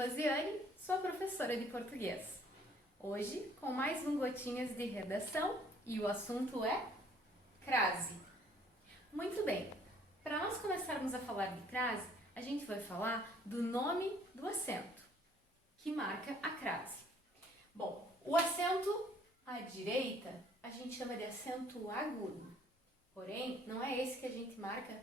Rosiane, sua professora de português. Hoje, com mais um Gotinhas de Redação e o assunto é crase. Muito bem, para nós começarmos a falar de crase, a gente vai falar do nome do acento, que marca a crase. Bom, o acento à direita a gente chama de acento agudo, porém, não é esse que a gente marca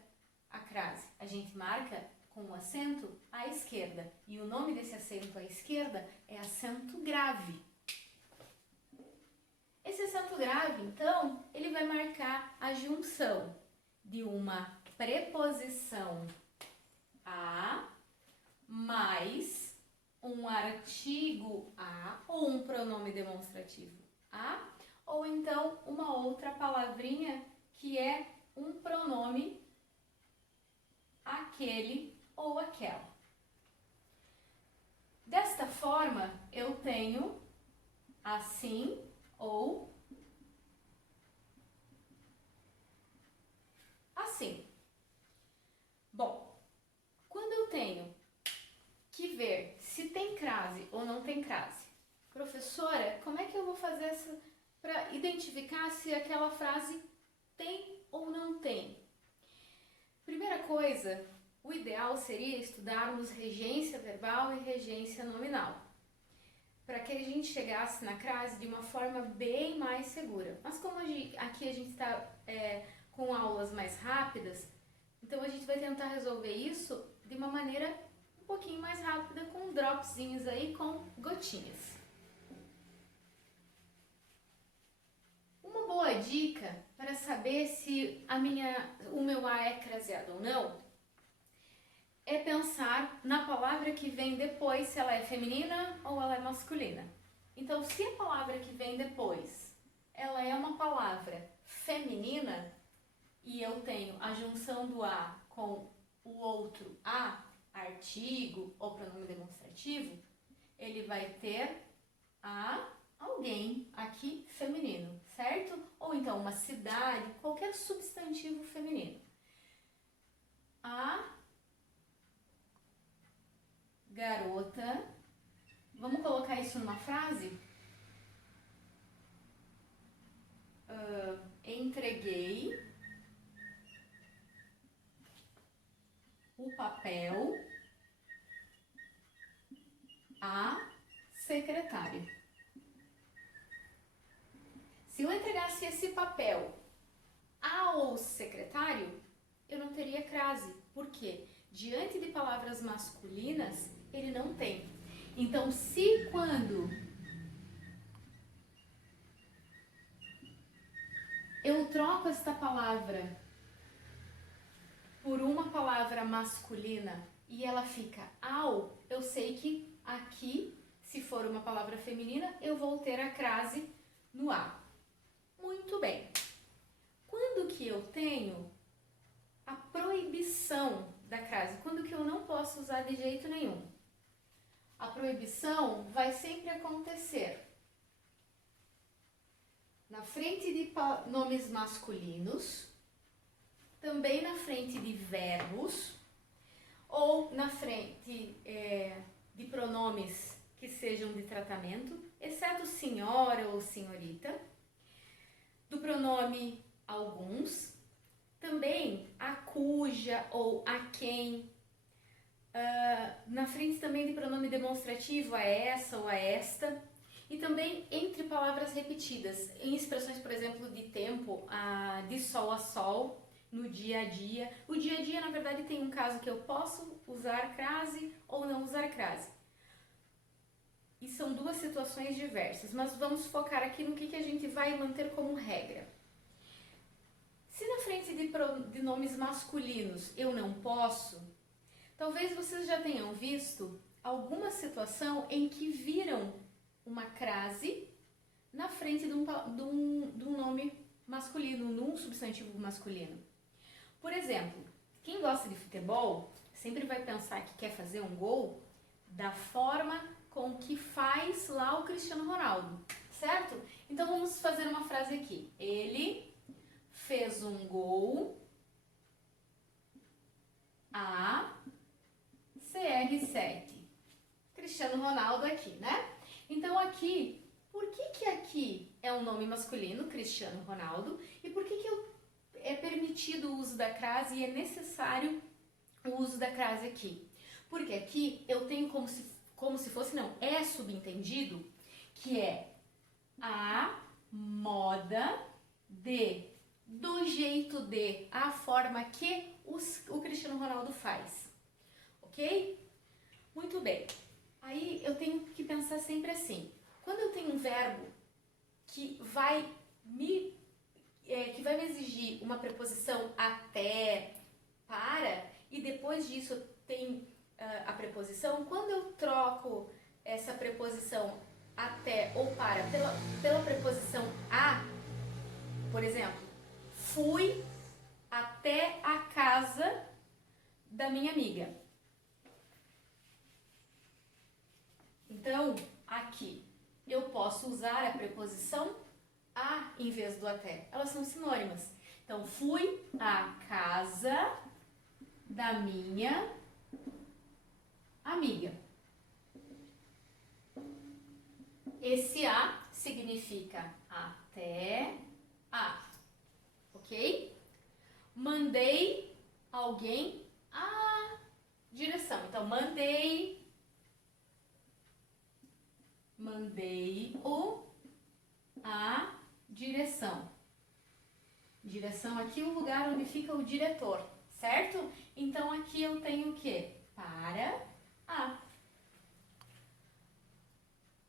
a crase, a gente marca com o acento à esquerda. E o nome desse acento à esquerda é acento grave. Esse acento grave, então, ele vai marcar a junção de uma preposição a mais um artigo a ou um pronome demonstrativo a, ou então uma outra palavrinha que é um pronome aquele ou aquela. Desta forma, eu tenho assim ou assim. Bom, quando eu tenho que ver se tem crase ou não tem crase, professora, como é que eu vou fazer para identificar se aquela frase tem ou não tem? Primeira coisa, o ideal seria estudarmos regência verbal e regência nominal, para que a gente chegasse na crase de uma forma bem mais segura. Mas como aqui a gente está com aulas mais rápidas, então a gente vai tentar resolver isso de uma maneira um pouquinho mais rápida, com dropzinhos aí, com gotinhas. Uma boa dica para saber se o meu A é craseado ou não é pensar na palavra que vem depois, se ela é feminina ou ela é masculina. Então, se a palavra que vem depois, ela é uma palavra feminina e eu tenho a junção do A com o outro A, artigo ou pronome demonstrativo, ele vai ter alguém aqui feminino, certo? Ou então uma cidade, qualquer substantivo feminino. A garota, vamos colocar isso numa frase? Entreguei o papel à secretária. Se eu entregasse esse papel ao secretário, eu não teria crase. Por quê? Diante de palavras masculinas, ele não tem. Então, se quando eu troco esta palavra por uma palavra masculina e ela fica ao, eu sei que aqui, se for uma palavra feminina, eu vou ter a crase no A. Muito bem. Quando que eu tenho a proibição da crase? Quando que eu não posso usar de jeito nenhum? A proibição vai sempre acontecer na frente de nomes masculinos, também na frente de verbos, ou na frente de pronomes que sejam de tratamento, exceto senhora ou senhorita, do pronome alguns, também a cuja ou a quem, na frente também de pronome demonstrativo, a essa ou a esta, e também entre palavras repetidas, em expressões, por exemplo, de tempo, de sol a sol, no dia a dia. O dia a dia, na verdade, tem um caso que eu posso usar crase ou não usar crase. E são duas situações diversas, mas vamos focar aqui no que a gente vai manter como regra. Se na frente de nomes masculinos eu não posso, talvez vocês já tenham visto alguma situação em que viram uma crase na frente de um nome masculino, num substantivo masculino. Por exemplo, quem gosta de futebol sempre vai pensar que quer fazer um gol da forma com que faz lá o Cristiano Ronaldo, certo? Então vamos fazer uma frase aqui. Ele fez um gol a CR7. Cristiano Ronaldo aqui, né? Então aqui, por que aqui é um nome masculino, Cristiano Ronaldo, e por que é permitido o uso da crase e é necessário o uso da crase aqui? Porque aqui eu tenho como se fosse, não, é subentendido que é a moda de, do jeito de, a forma que o Cristiano Ronaldo faz, ok? Muito bem, aí eu tenho que pensar sempre assim, quando eu tenho um verbo que vai me exigir uma preposição até, para, e depois disso tem a preposição, quando eu troco essa preposição até ou para pela preposição a, por exemplo, fui até a casa da minha amiga. Então, aqui eu posso usar a preposição a em vez do até. Elas são sinônimas. Então, fui à casa da minha amiga. Esse a significa até a, ok? Mandei alguém a direção. Então, mandei-o a direção. Direção aqui é o lugar onde fica o diretor, certo? Então, aqui eu tenho o quê? Para a.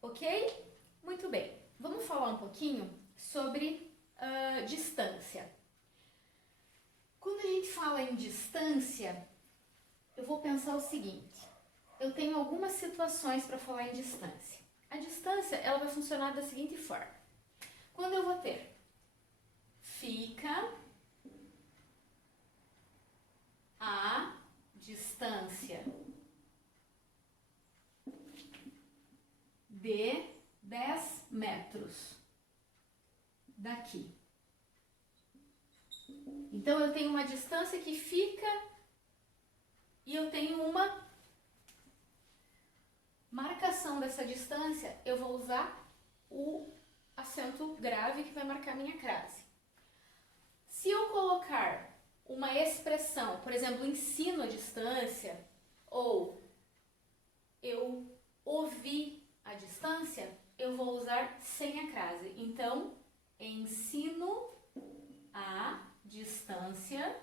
Ok? Muito bem. Vamos falar um pouquinho sobre distância. Quando a gente fala em distância, eu vou pensar o seguinte. Eu tenho algumas situações para falar em distância. A distância, ela vai funcionar da seguinte forma. Quando eu vou ter fica a distância de 10 metros daqui. Então, eu tenho uma distância que fica e eu tenho uma marcação dessa distância. Eu vou usar o acento grave que vai marcar minha crase. Se eu colocar uma expressão, por exemplo, ensino a distância, ou eu ouvi a distância, eu vou usar sem a crase. Então, ensino a distância,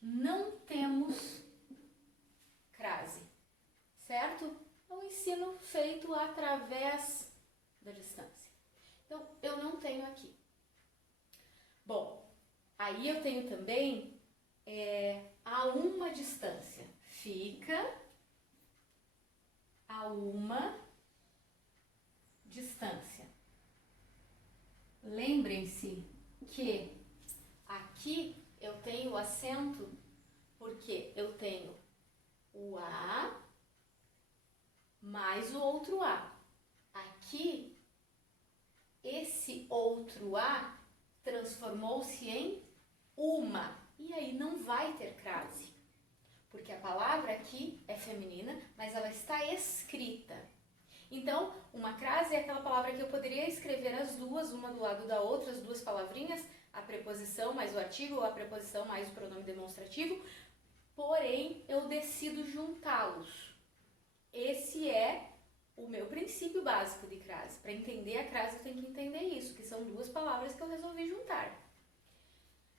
não temos crase, certo? É um ensino feito através da distância. Então, eu não tenho aqui. Bom, aí eu tenho também a uma distância. Fica a uma distância. Lembrem-se que aqui eu tenho o acento porque eu tenho o A mais o outro A. Aqui, esse outro A transformou-se em uma. E aí não vai ter crase. Porque a palavra aqui é feminina, mas ela está escrita. Então, uma crase é aquela palavra que eu poderia escrever as duas, uma do lado da outra, as duas palavrinhas, a preposição mais o artigo ou a preposição mais o pronome demonstrativo, porém eu decido juntá-los. Esse é o meu princípio básico de crase. Para entender a crase eu tenho que entender isso, que são duas palavras que eu resolvi juntar.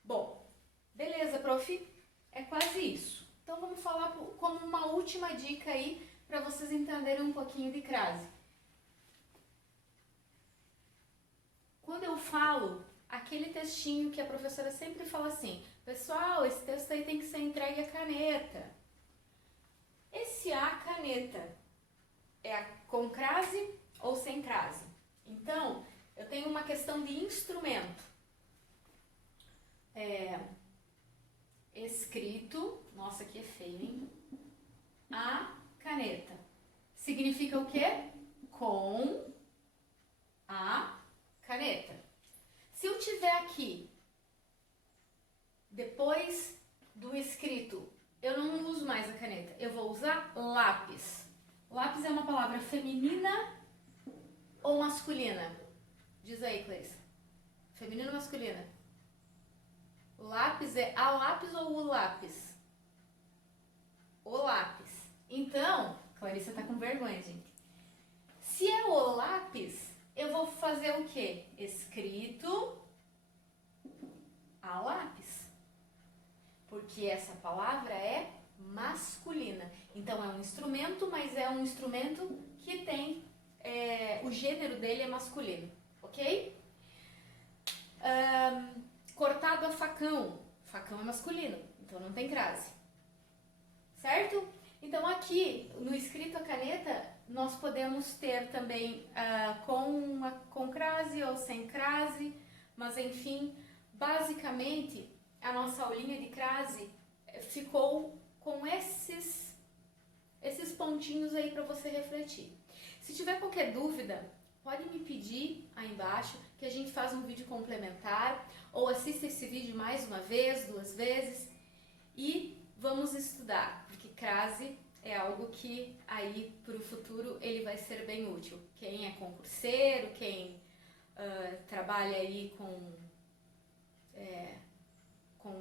Bom, beleza, prof? É quase isso. Então vamos falar como uma última dica aí para vocês entenderem um pouquinho de crase. Quando eu falo aquele textinho que a professora sempre fala assim, pessoal, esse texto aí tem que ser entregue à caneta. Esse a caneta é com crase ou sem crase? Então, eu tenho uma questão de instrumento. Escrito, nossa, aqui é feio, hein? A caneta. Significa o quê? Com a caneta. Se eu tiver aqui, depois do escrito, eu não uso mais a caneta, eu vou usar lápis. Lápis é uma palavra feminina ou masculina? Diz aí, Cleis. Feminina ou masculina? O lápis é a lápis ou o lápis? O lápis. Então, Clarissa tá com vergonha, gente. Se é o lápis, eu vou fazer o quê? Escrito a lápis. Porque essa palavra é masculina. Então é um instrumento, mas é um instrumento que tem, o gênero dele é masculino, ok? Cortado a facão. Facão é masculino, então não tem crase. Certo? Então aqui, no escrito a caneta, nós podemos ter também com crase ou sem crase, mas enfim, basicamente a nossa aulinha de crase ficou com esses pontinhos aí para você refletir. Se tiver qualquer dúvida, pode me pedir aí embaixo que a gente faz um vídeo complementar ou assista esse vídeo mais uma vez, 2 vezes e vamos estudar, porque crase é algo que aí para o futuro ele vai ser bem útil. Quem é concurseiro, quem trabalha aí com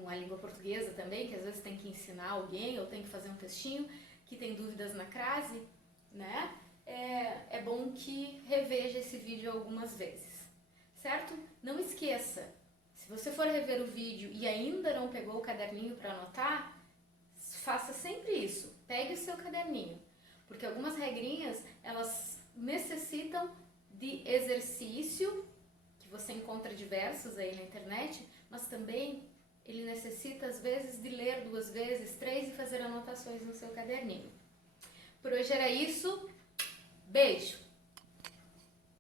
a língua portuguesa também, que às vezes tem que ensinar alguém ou tem que fazer um textinho, que tem dúvidas na crase, né? É bom que reveja esse vídeo algumas vezes, certo? Não esqueça, se você for rever o vídeo e ainda não pegou o caderninho para anotar, faça sempre isso, pegue o seu caderninho, porque algumas regrinhas, elas necessitam de exercício, que você encontra diversos aí na internet, mas também ele necessita às vezes de ler 2 vezes, 3 e fazer anotações no seu caderninho. Por hoje era isso, beijo!